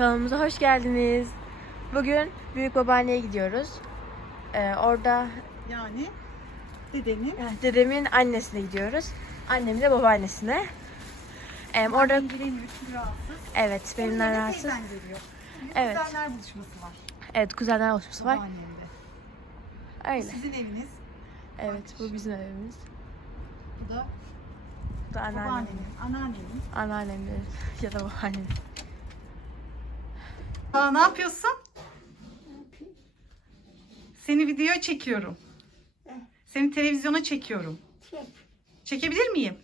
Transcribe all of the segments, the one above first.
Kanalımıza hoş geldiniz. Bugün büyük babaanneye gidiyoruz. Ee, orada Yani dedenin dedemin annesine gidiyoruz. Annemin de babaannesine. Ee, orada ilgileniyor çünkü rahatsız. evet benimle da rahatsız. teyzen geliyor. Bir Evet. Kuzenler buluşması var. Evet kuzenler oluşması var. Babaannemde. Öyle. Sizin eviniz. Evet bu bizim evimiz. Bu da Bu da anneannem. babaannemin, anneannemin. Anneannem ya da babaannem. Aa, ne yapıyorsun? Seni videoya çekiyorum. Seni televizyona çekiyorum. Çekebilir miyim?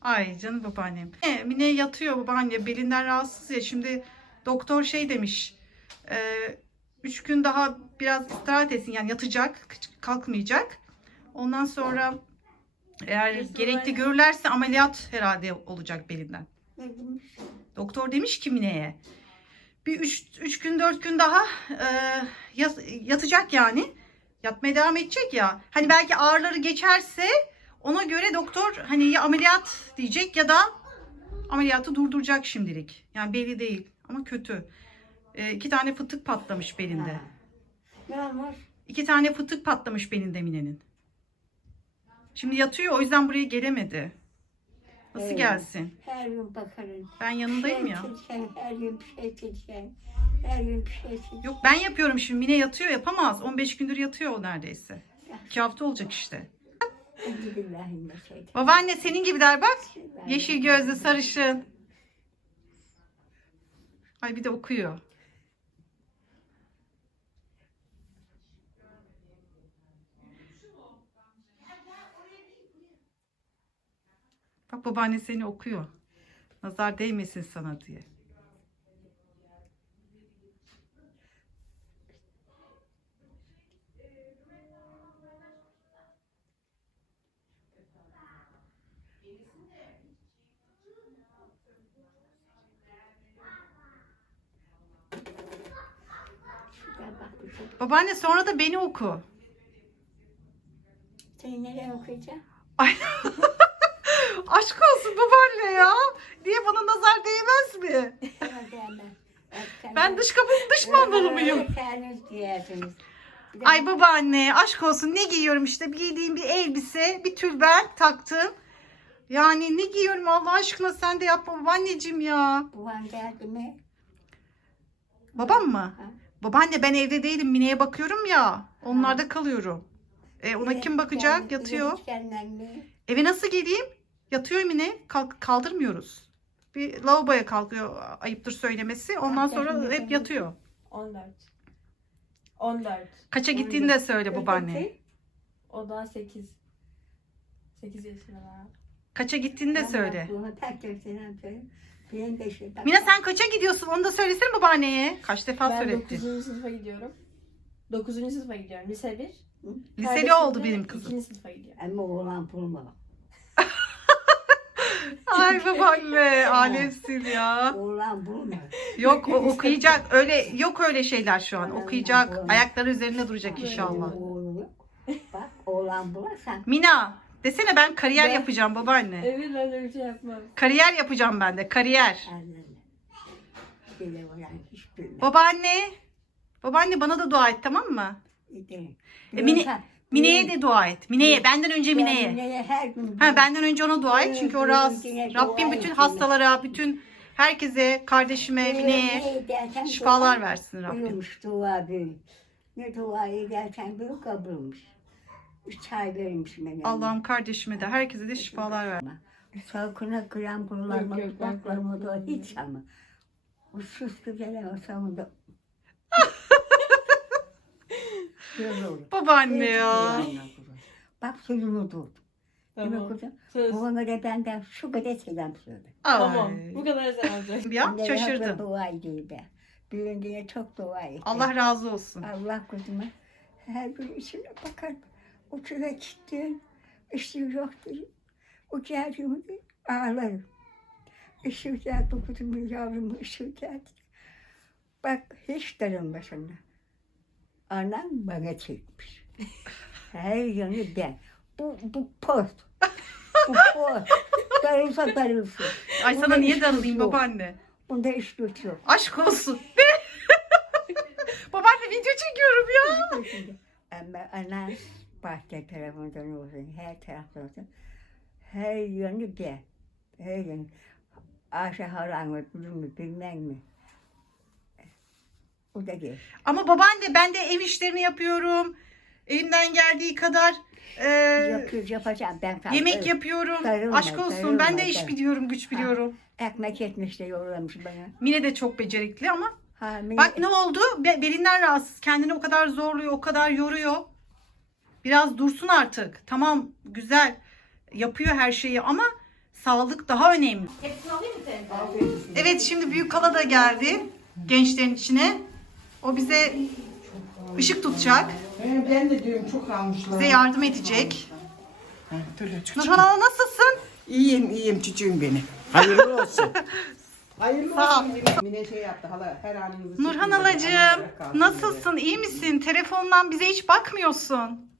Ay canım babaannem. Mine yatıyor babaanne belinden rahatsız ya şimdi doktor şey demiş. e, üç gün daha biraz istirahat etsin yani yatacak kalkmayacak. Ondan sonra eğer gerekli görürlerse ameliyat herhalde olacak belinden. Doktor demiş ki Mine'ye bir üç, üç gün dört gün daha e, yat- yatacak yani. Yatmaya devam edecek ya. Hani belki ağrıları geçerse ona göre doktor hani ya ameliyat diyecek ya da ameliyatı durduracak şimdilik. Yani belli değil ama kötü. E, iki tane fıtık patlamış belinde. Ne olmuş? İki tane fıtık patlamış belinde Mine'nin. Şimdi yatıyor o yüzden buraya gelemedi. Nasıl Evet. gelsin? Her gün bakarım. Ben yanındayım ya. Şey her gün bir şey çekeceksin. Her gün bir şey. Yok ben yapıyorum şimdi. Mine yatıyor yapamaz. 15 gündür yatıyor o neredeyse. 2 hafta olacak işte. Babaanne senin gibiler bak. Yeşil gözlü sarışın. Ay bir de okuyor. Bak babaanne seni okuyor. Nazar değmesin sana diye. Babaanne sonra da beni oku. Seni nereye okuyacağım? Aşk olsun babaanne ya. Niye bana nazar değmez mi? Ben dış kapının dış mandalı mıyım? Kendiniz giyersiniz. Ay babaanne aşk olsun ne giyiyorum işte bir giydiğim bir elbise bir tülbent taktım. Yani ne giyiyorum Allah aşkına sen de yapma babaanneciğim ya. Baban geldi mi? Babam mı? Ha. Babaanne ben evde değilim Mine'ye bakıyorum ya. Onlarda kalıyorum. E, ona kim bakacak? Yatıyor. Eve nasıl geleyim? Yatıyor Mine. Kalk, kaldırmıyoruz. Bir lavaboya kalkıyor ayıptır söylemesi. Ondan sonra hep yatıyor. 14. 14. Kaça gittiğini de söyle babaanne. O da 8. 8 yaşında. Kaça gittiğini de Ben söyle. Bak- Mine sen kaça gidiyorsun? Onu da söylesene babaanneye. Kaç defa Ben söylettin? 9. sınıfa gidiyorum. 9. sınıfa gidiyorum. Lise 1. Liseli oldu benim kızım. 2. sınıfa gidiyor. Ama oğlan bulma. Ay babaanne alemsin ya. Oğlan bulma. Yok o okuyacak. Öyle yok öyle şeyler şu an. Okuyacak. Ayakları üzerinde duracak inşallah. Oğlum yok. Bak oğlan bularsan. Mina desene ben kariyer Ben- yapacağım babaanne. Evet öyle bir şey yapmam. Kariyer yapacağım ben de. Kariyer. Anladım. Böyle olan hiç bilmem. Babaanne. Babaanne bana da dua et tamam mı? Gidelim. E, Yoksa- Mine'ye de dua et. Mine'ye. Benden önce Mine'ye. Mine'ye her gün Ha benden önce ona dua et çünkü o rahatsız. Rabbim bütün hastalara, bütün herkese, kardeşime, Mine'ye şifalar versin Rabbim. Büyümüş dua büyük. Ne dua ederken büyük kabulmüş. Üç ay vermiş bana. Allah'ım kardeşime de herkese de şifalar ver. Salkına kıran kullanma, Yok, yok, ben dudaklarımı da hiç ama. Uçsuz güzel ama sonunda. Böyle olur. Babaanne ya. Bak. Değil mi Tamam. Söz. Babana da benden şu kadar selam söyle. Tamam. Ay. Bu kadar selam söyle. Ya şaşırdım. Dua ediyor be. Büyüğüne çok dua etti. Allah razı olsun. Allah kızıma her gün içine bakar. Uçuna gitti. İşim yoktu. O geldiğimde ağlarım. Işığı geldi kızımın yavrumun ışığı geldi. Bak hiç darılmasınlar. Anam bana çekmiş. Her yanı ben. Bu, bu post. Bu post. Darılsa darılsın. Ay sana niye hiç darılayım yok. babaanne? Bunda iş güç yok. Aşk olsun. Babaanne video çekiyorum ya. Şimdi, Ama ana bahçe tarafından olsun, her taraftan olsun. Her yönü de, her yönü. Aşağı haranlık, bilmem bilmem mi. O da gel. Ama babaanne ben de ev işlerini yapıyorum. Elimden geldiği kadar e, Yapıyor, yapacağım ben kaldım. yemek yapıyorum. Sarılma, Aşk olsun sarılma, ben de iş sarılma. biliyorum, güç biliyorum. Ekmek etmiş de yollamış bana. Mine de çok becerikli ama Ha, mine- bak ne oldu? Be- Belinden rahatsız. Kendini o kadar zorluyor, o kadar yoruyor. Biraz dursun artık. Tamam güzel yapıyor her şeyi ama sağlık daha önemli. Evet şimdi büyük hala da geldi gençlerin içine. O bize ışık tutacak. Ben de diyorum çok almışlar. Bize yardım edecek. Ha, dur, dur. Nurhan hala nasılsın? İyiyim iyiyim çocuğum benim. Hayırlı olsun. Hayırlı Sağ ol. olsun. Mine, Mine şey yaptı hala her anınızı Nurhan halacığım Anlayarak kalsın nasılsın? İyi misin? Telefondan bize hiç bakmıyorsun.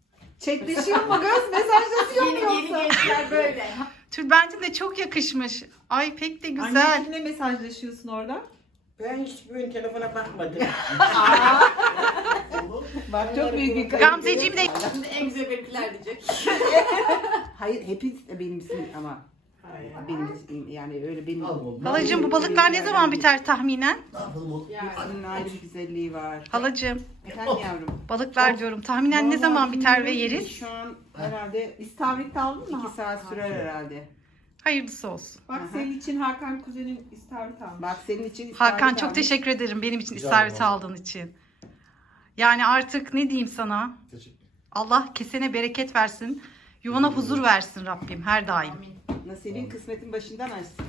Çekleşiyor mu göz mesajlaşıyor mu Yeni yeni gençler böyle. Tülbentin de çok yakışmış. Ay pek de güzel. Anne kimle mesajlaşıyorsun orada? Ben hiç bugün telefona bakmadım. Bak çok büyük bir Gamzeciğim de Şimdi en güzel benimkiler diyecek. Hayır hepiniz de benimsin ama. Benim ismim yani öyle benim. halacığım bu balıklar ne zaman biter tahminen? Hepsinin ayrı bir güzelliği var. Halacığım Efendim yavrum. balıklar diyorum. Tahminen ne zaman biter ve yeriz? Şu an herhalde İstavrit aldın mı? iki saat sürer herhalde. Hayırlısı olsun. Bak senin için Hakan kuzenin istavrit almış. Bak senin için Hakan istavrit çok almış. teşekkür ederim benim için istavrit aldığın için. Yani artık ne diyeyim sana? Allah kesene bereket versin. Yuvana huzur versin Rabbim her daim. Nasibin kısmetin başından açsın.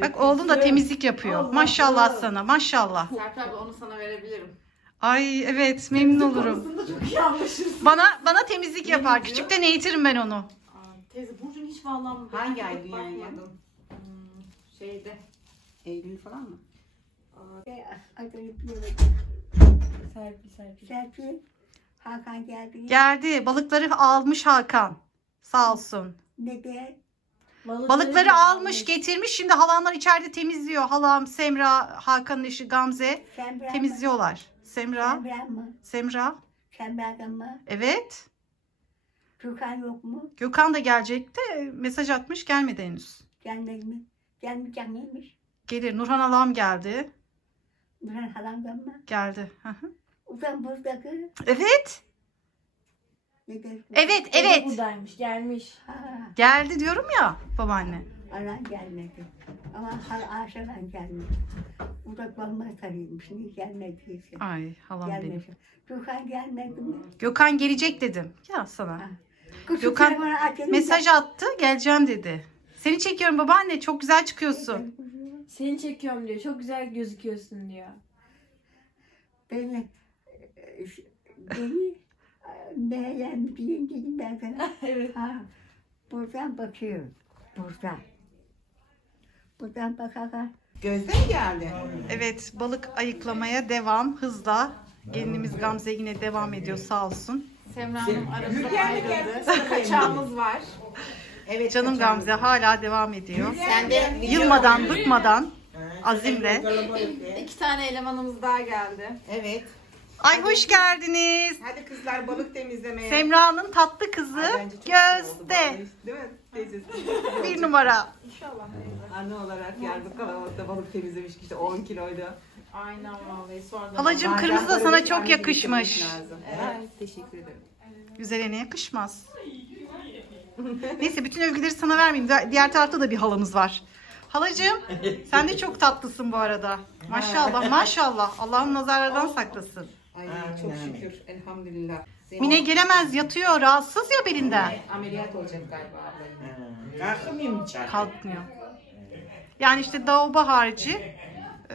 Bak oğlum da temizlik yapıyor. Maşallah sana maşallah. Serpil abla onu sana verebilirim. Ay evet memnun olurum. çok iyi. Bana bana temizlik yapar. Küçükten eğitirim ben onu. Teyze Burcu'nu hiç vallahi Hangi ay dünyaya bakmadım. Hmm, şeyde. Eylül falan mı? Şey, bilemedim. Serpil Serpil. Serpil, Hakan geldi. Geldi. Balıkları almış Hakan. Sağ olsun. Ne de? Balıkları almış, getirmiş. Şimdi halamlar içeride temizliyor. Halam, Semra, Hakan'ın eşi Gamze bırakma. temizliyorlar. Semra, Sen bırakma. Semra. Sen bırakma. Evet. Türkan yok mu? Gökhan da gelecekti. Mesaj atmış, gelmedi henüz. Gelmedi mi? Gelmeyecek miymiş? Gelir. Nurhan halam geldi. Burhan halamdan mı? Geldi. Hı hı. Uzan buradaki. Evet. Ne? Evet, evet. buradaymış, gelmiş. Ha, Geldi diyorum ya babaanne. anan gelmedi. Ama hal aşağıdan gelmedi. Uzak bakma sarıymış. Niye gelmedi? Ay halam benim. Gelmedi. Türkan gelmedi mi? Gökhan gelecek dedim. Ya sana. Ha. Gökhan telefonu. Mesaj attı, geleceğim dedi. Seni çekiyorum babaanne, çok güzel çıkıyorsun. Seni çekiyorum diyor. Çok güzel gözüküyorsun diyor. Beni, e, beni beğen diyeyim dedim ben sana. evet. Ha, buradan bakıyor. Buradan. Buradan bakarak Gözden geldi. Evet, balık ayıklamaya devam hızla. Gelinimiz Gamze yine devam ediyor sağ olsun. Semra Hanım aramızda ayrıldı. Kaçağımız var. Evet. Canım kaçan- Gamze hala devam ediyor. Sen de Yılmadan, bıkmadan, azimle. İki tane elemanımız daha geldi. Evet. Ay hoş geldiniz. Hadi kızlar balık temizlemeye. Semra'nın tatlı kızı Ay, bence çok güzel oldu Gözde. balık, Değil mi? Teyzesi. Bir numara. İnşallah. Anne olarak yardım kalabalıkta balık temizlemiş işte 10 kiloydu. Aynen vallahi sonra. Halacığım kırmızı da sana çok yakışmış. lazım. Evet. Teşekkür ederim. Güzeline yakışmaz. Neyse bütün övgüleri sana vermeyeyim. Di- Diğer tarafta da bir halamız var. Halacığım sen de çok tatlısın bu arada. Maşallah maşallah. Allah'ın nazarlardan saklasın. Ay çok şükür. Elhamdülillah. Mine gelemez yatıyor rahatsız ya belinden. ameliyat olacak galiba ablayım. Çarpı? Kalkmıyor. Yani işte Daoba harici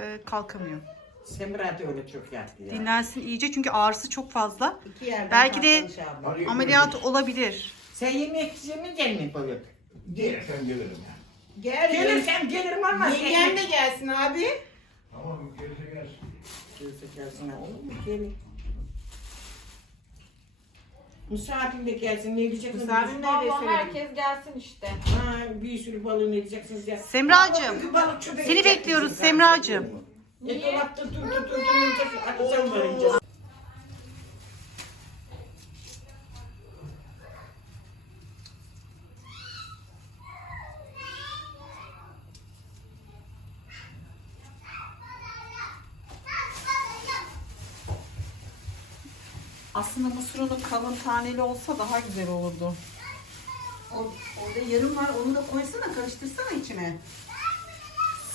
e, kalkamıyor. Semra da öyle çok yattı ya. Dinlensin iyice çünkü ağrısı çok fazla. İki yerden Belki de- kalkmış abla. Ameliyat olabilir. Sen yemek yeme gelme balık. Gelirsen gelirim ya. Gel. Gelirsem gelirim ama sen Yengem de gelsin abi. Tamam gelirse gelsin. Gelirse gelsin olur mu? Gelin. Misafir de gelsin ne diyeceksiniz? Misafir ne Allah söyledik? herkes gelsin işte. Ha, bir sürü balığı ne diyeceksiniz ya? Semracığım Balıkçı da seni bekliyoruz bizi Semracığım. zaten. E dolapta dur dur dur dur. Atacağım varınca. Kalın taneli olsa daha güzel olurdu. O, orada yarım var onu da koysana karıştırsana içine.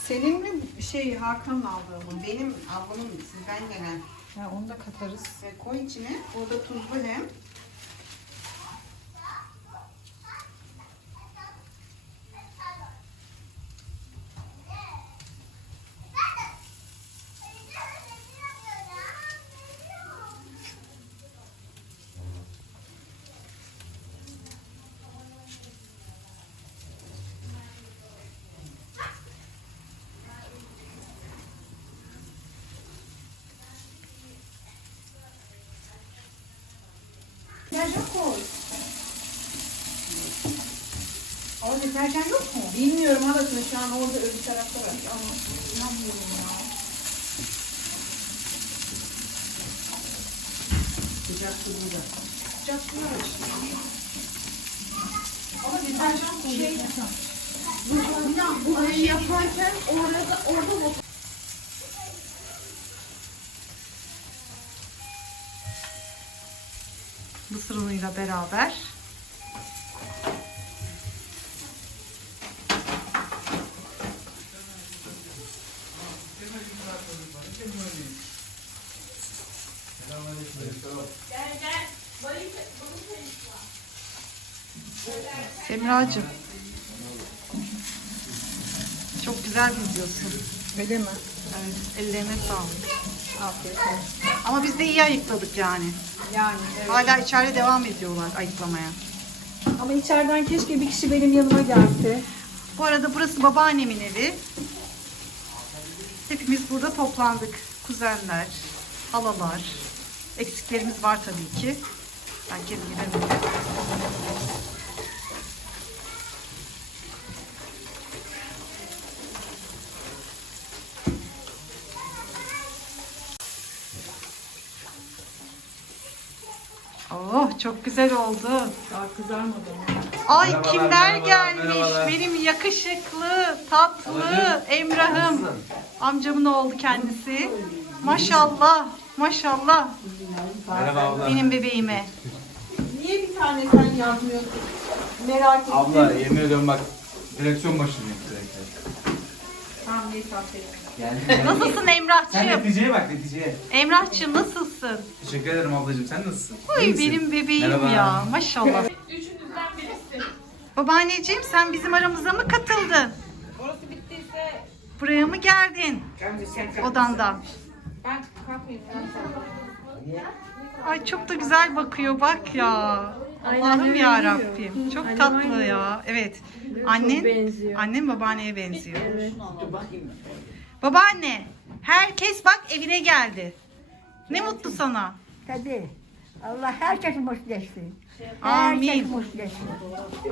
Senin mi şey Hakan'ın aldığı mı? Benim ablamın sizden gelen. Ha, onu da katarız. E, koy içine. O da tuzlu hem. Orada deterjan yok mu? Bilmiyorum arasını şu an orada öbür tarafta var. Ama inanmıyorum ya. Sıcak su burada. Sıcak su var işte. Ama deterjan şey, bu, bu, bu şey yaparken orada, orada bu Mısır unuyla beraber. Semracığım. Çok güzel diziyorsun. Öyle mi? Evet, ellerine sağlık. Afiyet olsun. Ama biz de iyi ayıkladık yani. Yani evet. Hala içeride devam ediyorlar ayıklamaya. Ama içeriden keşke bir kişi benim yanıma gelse. Bu arada burası babaannemin evi. Hepimiz burada toplandık. Kuzenler, halalar. Eksiklerimiz var tabii ki. Herkes gidemiyor. Çok güzel oldu. Daha kızarmadı mı? Ay Merhabalar, kimler merhabalar, gelmiş? merhabalar. Benim yakışıklı, tatlı Emrah'ım. Amcamın oğlu kendisi. Maşallah, maşallah. Merhaba abla. Benim bebeğime. Niye bir tane sen yazmıyorsun? Merak ettim. Abla yemin ediyorum bak direksiyon başındayım direkt. Tamam neyse aferin. Yani Nasılsın sen Emrah'cığım? neticeye bak neticeye. Emrah'cığım nasılsın? Teşekkür ederim ablacığım sen nasılsın? İyi Oy misin? benim bebeğim Merhaba. ya. Maşallah. Üçünüzden birisi. Babaanneciğim sen bizim aramıza mı katıldın? Orası bittiyse Buraya mı geldin? Gamze sen kalk. Odandan. ben kalkmayayım. Ay çok da güzel bakıyor bak ya. Allah'ım ya Rabbim. Çok tatlı ya. Evet. Annen benziyor. annem babaanneye benziyor. Dur bakayım. Babaanne, herkes bak evine geldi. Ne mutlu sana. Tabii. Allah herkesi mutlu etsin. Herkes Amin. mutlu etsin.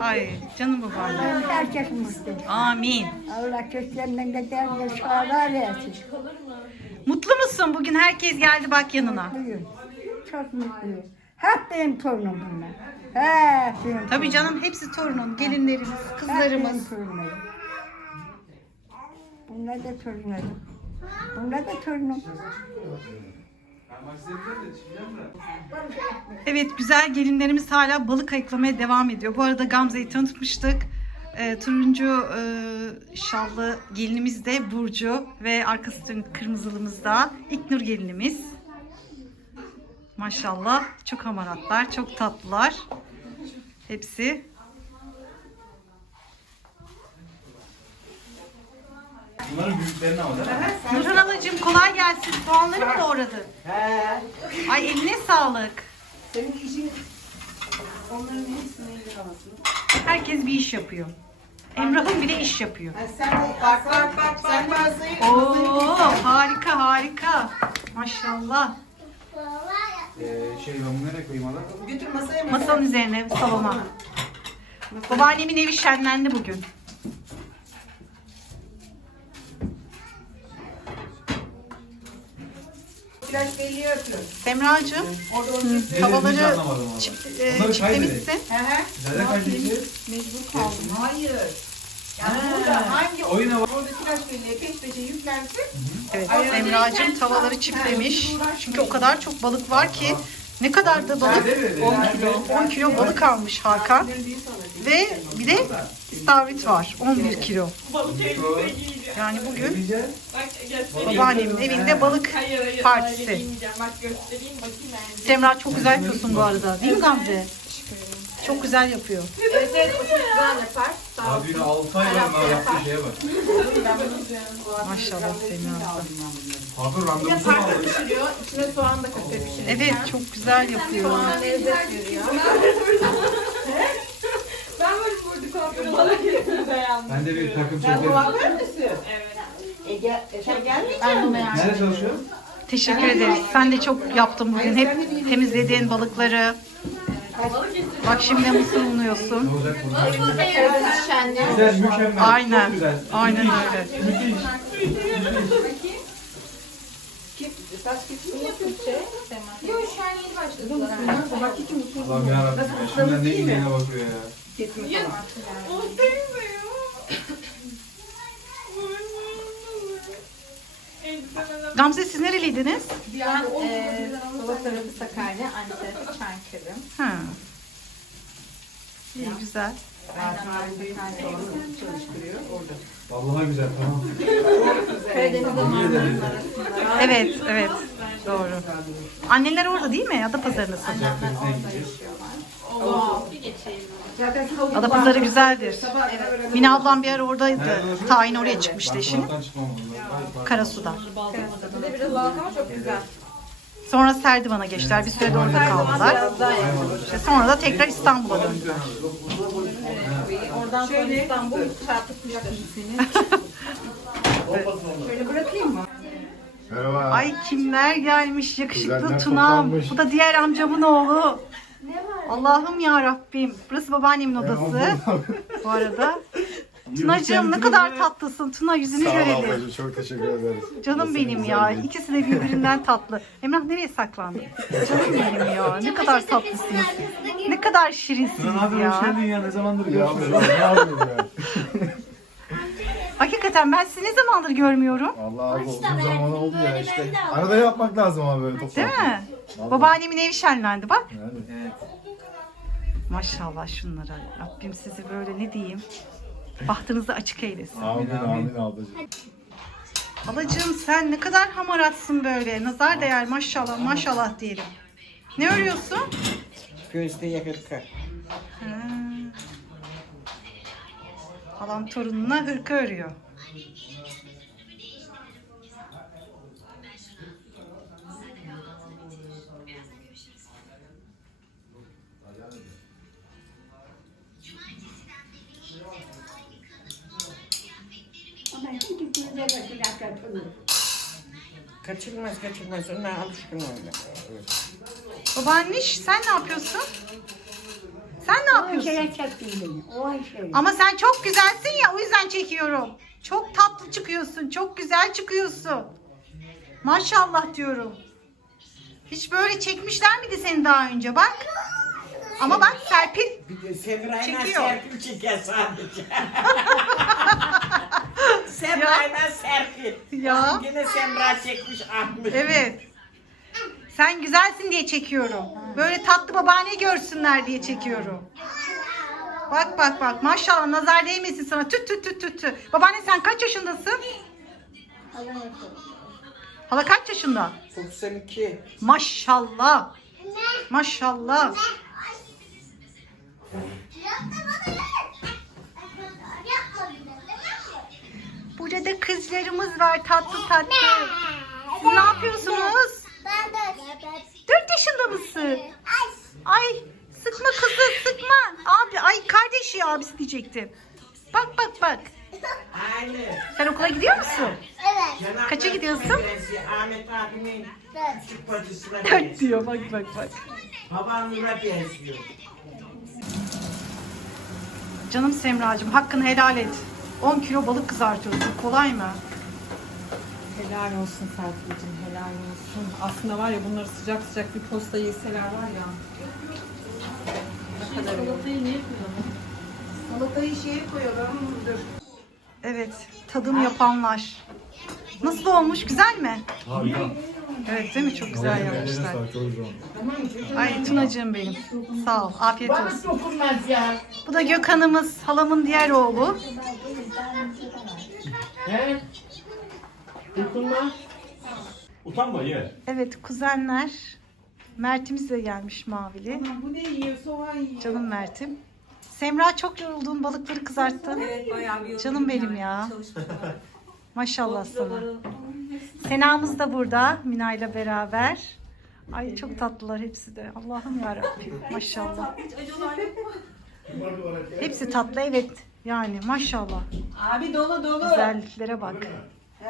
Ay canım babaanne. Herkes mutlu etsin. Amin. Allah kötülerinden de derdi sağlar versin. Mutlu musun? Bugün herkes geldi bak yanına. Mutluyum. Çok mutluyum. Hep benim torunum bunlar. Hep benim Tabii canım hepsi torunun, gelinlerimiz, Hep benim kızlarımız. torunlarım. Bunlar da torunlarım. Bunlar da torunum. Evet güzel gelinlerimiz hala balık ayıklamaya devam ediyor. Bu arada Gamze'yi tanıtmıştık. Ee, turuncu e, şallı gelinimiz de Burcu ve arkası kırmızılımız da İknur gelinimiz. Maşallah çok hamaratlar, çok tatlılar. Hepsi. Bunların büyüklerini ama değil mi? Nurhan Halacığım kolay gelsin. Soğanları mı doğradın? He. Ay eline sağlık. Senin işin onların hepsini elden alasın. Herkes bir iş yapıyor. Emrah'ın bile iş yapıyor. Ha, sen de bak bak bak sen bazı Oo harika harika. Maşallah. Ee, şey ben bunu nereye koyayım adam? Götür masaya mı? Masanın üzerine salona. Babaannemin evi şenlendi bugün. Flash belliği öpün. Semracığım Orada o Ne Havaları dediğini hiç anlamadım ama. çip- e, Onları çiftlemişsin. Hı hı. Nerede kaydedeceğiz? Mecbur kaldım. Hayır. Yani burada hangi Oyun hava- orada flash belleğe peş peşe yüklensin. Evet Semracığım tavaları çiftlemiş. Çünkü o kadar çok balık var ki. Ne kadar da balık? 10 kilo. 10 kilo balık almış Hakan. Ve bir de istavrit var. 11 kilo. Yani bugün babaannemin evinde balık partisi. Semra çok güzel yapıyorsun bu arada. Değil mi Gamze? Çok güzel yapıyor. Evet evet o çok güzel yapar. Sağ ol. Abi yine 6 ay var yaptığı şeye bak. Maşallah Semra. Hakan Bir de randevusu mu farklı pişiriyor. İçine soğan da katıyor pişirirken. Evet çok güzel yapıyor. Soğan lezzet veriyor. ben böyle burada kontrol balık beğendim. Ben de bir takım Sen çekerim. kulaklar mısın? Evet. Ege, e, sen gelmeyecek Ben misin? Nerede çalışıyorsun? Teşekkür ederiz. Sen de çok yaptın bugün. Hep temizlediğin balıkları. Bak şimdi mısır unuyorsun. Ne olacak burada? Karadeniz şenliği. Güzel, mükemmel. Aynen. Çok güzel. Aynen öyle. Müthiş. Saç kesimi yapıyor şey. Yok şu an yeni başladılar. Bak hiç unutur. Allah'ım yarabbim ya. Şimdiden ne iyiliğine bakıyor ya. Kesimi falan. Gamze siz nereliydiniz? Ben eee Sova tarafı Sakarya, Antep, Çankırı. Ha. İyi güzel. Çalıştırıyor orada. Vallahi güzel tamam. Karadeniz'de Marmara'nın arasında. Evet, evet. Doğru. Anneler orada değil mi? Oo, bir geçeyim. Zaten tavuk Adapazarı güzeldir. Sabah. Mine ablam bir ara oradaydı. Tayin oraya çıkmıştı vallahi. Karasu'da. Bir de biraz balık ama çok güzel. Sonra Serdivan'a geçtiler. Bir süre de orada kaldılar. Biraz daha yakın. İşte sonra da tekrar İstanbul'a döndüler. Oradan sonra İstanbul çarpıtmıştır. Şöyle bırakayım mı? Merhaba. Ay kimler gelmiş yakışıklı Güzeller Tunam. toplanmış. Bu da diğer amcamın oğlu. Allah'ım ya Rabbim. Burası babaannemin odası. Bu arada. Tunacığım ne kadar tatlısın. Tuna yüzünü Sağ ol görelim. ablacığım çok teşekkür ederiz. Canım Nasıl benim ya. değil. İkisi de birbirinden tatlı. Emrah nereye saklandı? Canım benim ya. Ne kadar tatlısınız. Ne kadar Turan şirinsiniz abi hoş ya. geldin ya. Ne zamandır Ya görüşmüyoruz. ne yapayım ya? Hakikaten ben sizi ne zamandır görmüyorum. Allah abi uzun zaman oldu ya işte. Arada yapmak lazım abi böyle toplantı. Değil mi? Vallahi. Babaannemin evi şenlendi bak. Yani. Maşallah şunlara. Rabbim sizi böyle ne diyeyim. Bahtınızı açık eylesin. Amin Amin. amin ablacığım. Halacığım sen ne kadar hamaratsın böyle. Nazar değer maşallah maşallah diyelim. Ne örüyorsun? Göğüste yakırka. Ha. Halam torununa hırka örüyor. Bir tanır. Kaçırmaz kaçırmaz. Onlar alışkın öyle. Babaanniş sen ne yapıyorsun? Sen ne O yapıyorsun? şeye beni. O şey. Ama sen çok güzelsin ya o yüzden çekiyorum. Çok tatlı çıkıyorsun. Çok güzel çıkıyorsun. Maşallah diyorum. Hiç böyle çekmişler miydi seni daha önce bak. Ama bak Serpil Bir de Semra'yla Çekiyor. Serpil çeker sadece. Semra'yla Serpil. ya. Yine Semra çekmiş atmış. Evet. Sen güzelsin diye çekiyorum. Böyle tatlı babaanne görsünler diye çekiyorum. Bak bak bak maşallah nazar değmesin sana. Tüt tüt tüt tüt. tüt. Babaanne sen kaç yaşındasın? Hala kaç yaşında? 92. Maşallah. Maşallah. Burada kızlarımız var tatlı tatlı. Siz ne yapıyorsunuz? Dört yaşında mısın? Ay sıkma kızı sıkma. Abi ay kardeşi abisi diyecektim. Bak bak bak. Aynı. Sen okula gidiyor musun? Yanakları Kaça gidiyorsun? Ahmet abimin küçük bacısına Dört benziyor. diyor bak bak bak. Babam Nur'a benziyor. Canım Semracığım hakkını helal et. 10 kilo balık kızartıyorsun. Kolay mı? Helal olsun Serpil'cim helal olsun. Aslında var ya bunları sıcak sıcak bir posta yeseler var ya. Ne kadar iyi. Salatayı şeye koyalım. Dur. Evet. Tadım yapanlar. Nasıl olmuş? Güzel mi? Harika. Evet değil mi? Çok güzel yapmışlar. Ay Tunacığım benim. Sağ ol. Afiyet Bana olsun. dokunmaz ya. Bu da Gökhan'ımız. Halamın diğer oğlu. He? Dokunma. Utanma ye. Evet kuzenler. Mert'imiz de gelmiş mavili. Bu ne yiyor? Soğan yiyor. Canım Mert'im. Semra çok yoruldun. Balıkları kızarttın. Evet bayağı bir yoruldum Canım benim ya. Maşallah sana. Sena'mız da burada Mina ile beraber. Ay çok tatlılar hepsi de. Allah'ım yarabbim. Maşallah. Hepsi tatlı evet. Yani maşallah. Abi dolu dolu. Güzelliklere bak.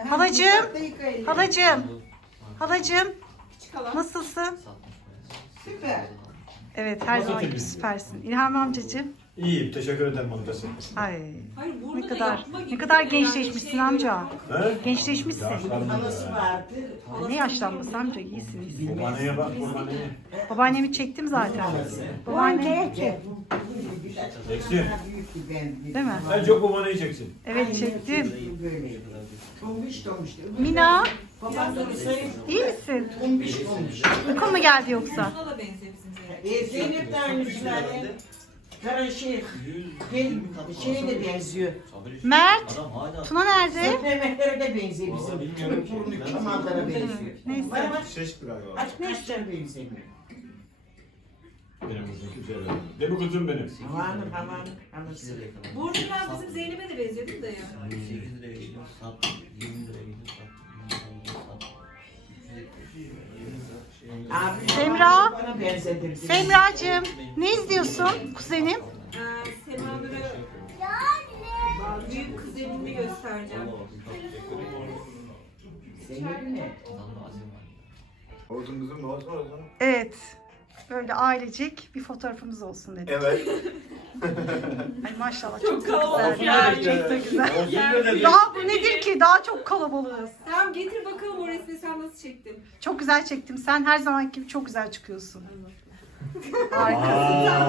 Halacığım. Halacığım. Halacığım. Nasılsın? Süper. Evet her zaman gibi süpersin. İlham amcacığım. İyiyim teşekkür ederim amcası. Ay. Hayır burada Ne da kadar yapma gibi ne kadar yani gençleşmişsin şey amca. He? Gençleşmişsin. Anası vardı. Ne yaşlanması amca iyisin iyisin. Babaanneye bak babaanneye. Babaannemi çektim zaten. Babaanne Çeksin. Büyük bir ben. değil mi? En çok babaanneyi çeksin. Evet çektim. Böyle. Tombiş tombiş. Mina iyi misin? Tombiş tombiş. Uykun mu geldi yoksa? E, Zeynep de aynı Kara şey. Gel, şeye de benziyor. Mert, Tuna nerede? Yemeklere de benziyor bizim. Kırık burnu kemallara benziyor. Neyse. Bana bak. Shakespeare galiba. Aç ne işler benzemiyor. Benim kızım vermem. Değil mi kızım benim? Havanın havanın anası. Burnu biraz bizim Zeynep'e de benziyor değil mi dayı? 8 liraya gidiyor, sat. 20 liraya gidiyor, sat. 20 liraya sat. 370 Abi, Semra. Bana. Semracığım ne izliyorsun kuzenim? Ee, Sema'ları büyük kuzenimi göstereceğim. Zeynep mi? Olsun kızım ne olsun olsun. Evet. Böyle ailecek bir fotoğrafımız olsun dedik. Evet. Ay maşallah çok, da kalabalık güzel. yani. Çok da güzel. Dedi. Daha bu nedir ki? Daha çok kalabalığız. Tamam getir bakalım o resmi sen nasıl çektin. Çok güzel çektim. Sen her zaman gibi çok güzel çıkıyorsun. Harikasın.